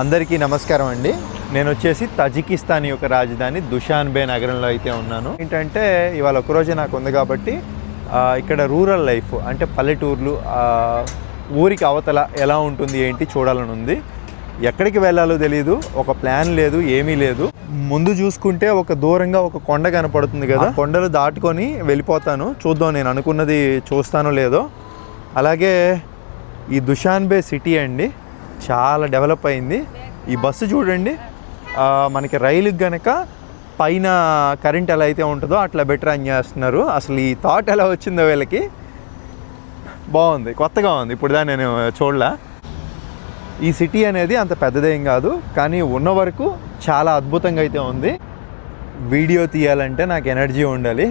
అందరికీ నమస్కారం అండి. నేను వచ్చేసి తజికిస్తాన్ యొక్క రాజధాని దుషాన్బే నగరంలో అయితే ఉన్నాను. ఏంటంటే ఇవాళ ఒకరోజే నాకు ఉంది కాబట్టి ఇక్కడ రూరల్ లైఫ్ అంటే పల్లెటూర్లు ఊరికి అవతల ఎలా ఉంటుంది ఏంటి చూడాలని ఉంది. ఎక్కడికి వెళ్ళాలో తెలియదు ఒక ప్లాన్ లేదు ఏమీ లేదు. ముందు చూసుకుంటే ఒక దూరంగా ఒక కొండ కనపడుతుంది కదా. కొండలు దాటుకొని వెళ్ళిపోతాను. చూద్దాం నేను అనుకున్నది చూస్తానో లేదో. అలాగే ఈ దుషాన్బే సిటీ అండి చాలా డెవలప్ అయింది. ఈ బస్సు చూడండి. మనకి రైలుకి గనక పైన కరెంట్ ఎలా అయితే ఉంటుందో అట్లా బెటర్ అని చేస్తున్నారు. అసలు ఈ థాట్ ఎలా వచ్చిందో వీళ్ళకి? బాగుంది. కొత్తగా ఉంది. ఇప్పుడు దాన్ని నేను చూడలా. ఈ సిటీ అనేది అంత పెద్దదేం కాదు. కానీ ఉన్న వరకు చాలా అద్భుతంగా అయితే ఉంది. వీడియో తీయాలంటే నాకు ఎనర్జీ ఉండాలి.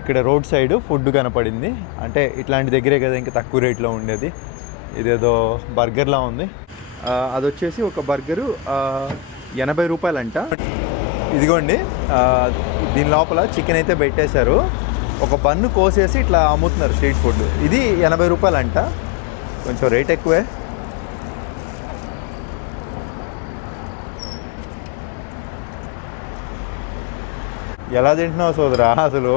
ఇక్కడ రోడ్ సైడ్ ఫుడ్ కనపడింది. అంటే ఇట్లాంటి దగ్గరే కదా ఇంకా తక్కువ రేట్లో ఉండేది. ఇదేదో బర్గర్లా ఉంది. అది వచ్చేసి ఒక బర్గరు ఎనభై రూపాయలంట. ఇదిగోండి దీని లోపల చికెన్ అయితే పెట్టేశారు. ఒక బన్ను కోసేసి ఇట్లా అమ్ముతున్నారు స్ట్రీట్ ఫుడ్. ఇది ఎనభై రూపాయలంట. కొంచెం రేట్ ఎక్కువే. ఎలా తింటున్నావు సోదరా అసలు?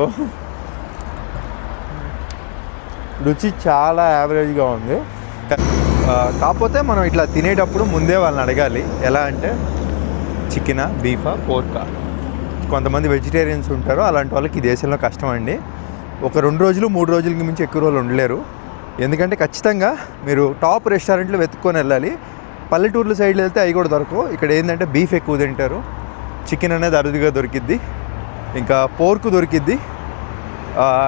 రుచి చాలా యావరేజ్గా ఉంది. కాకపోతే మనం ఇట్లా తినేటప్పుడు ముందే వాళ్ళని అడగాలి. ఎలా అంటే చికెనా బీఫా పోర్కా? కొంతమంది వెజిటేరియన్స్ ఉంటారు. అలాంటి వాళ్ళకి ఈ దేశంలో కష్టం అండి. ఒక రెండు రోజులు మూడు రోజులకి మించి ఎక్కువ రోజులు ఉండలేరు. ఎందుకంటే ఖచ్చితంగా మీరు టాప్ రెస్టారెంట్లు వెతుక్కొని వెళ్ళాలి. పల్లెటూర్ల సైడ్లో వెళ్తే అవి కూడా దొరకవు. ఇక్కడ ఏంటంటే బీఫ్ ఎక్కువ తింటారు. చికెన్ అనేది అరుదుగా దొరికిద్ది. ఇంకా పోర్కు దొరికిద్ది.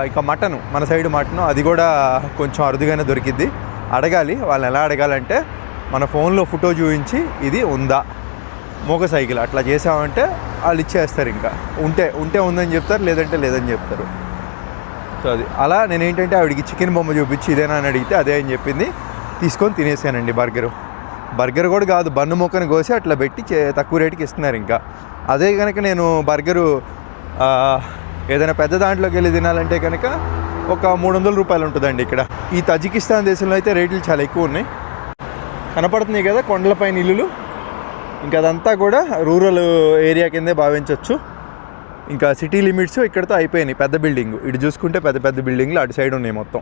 ఇంకా మటను మన సైడ్ మటను అది కూడా కొంచెం అరుదుగానే దొరికిద్ది. అడగాలి. వాళ్ళని ఎలా అడగాలంటే మన ఫోన్లో ఫోటో చూపించి ఇది ఉందా? మూగ సైకిల్ అట్లా చేసామంటే వాళ్ళు ఇచ్చేస్తారు ఇంకా. ఉంటే ఉంటే ఉందని చెప్తారు లేదంటే లేదని చెప్తారు. సో అది. అలా నేను ఏంటంటే ఆవిడకి చికెన్ బొమ్మ చూపించి ఇదేనా అని అడిగితే అదే అని చెప్పింది. తీసుకొని తినేసానండి బర్గరు. బర్గర్ కూడా కాదు బన్ను మొక్కను కోసి అట్లా పెట్టి చే- తక్కువ రేటుకి ఇస్తున్నారు ఇంకా. అదే కనుక నేను బర్గరు ఏదైనా పెద్ద దాంట్లోకి వెళ్ళి తినాలంటే కనుక ఒక మూడు వందల రూపాయలు ఉంటుందండి ఇక్కడ. ఈ తజికిస్తాన్ దేశంలో అయితే రేట్లు చాలా ఎక్కువ ఉన్నాయి. కనపడుతున్నాయి కదా కొండలపైన ఇల్లులు ఇంకా అదంతా కూడా రూరల్ ఏరియా కిందే భావించవచ్చు ఇంకా సిటీ లిమిట్స్ ఇక్కడతో అయిపోయినాయి. పెద్ద బిల్డింగ్. ఇటు చూసుకుంటే పెద్ద పెద్ద బిల్డింగ్లు అటు సైడ్ ఉన్నాయి మొత్తం.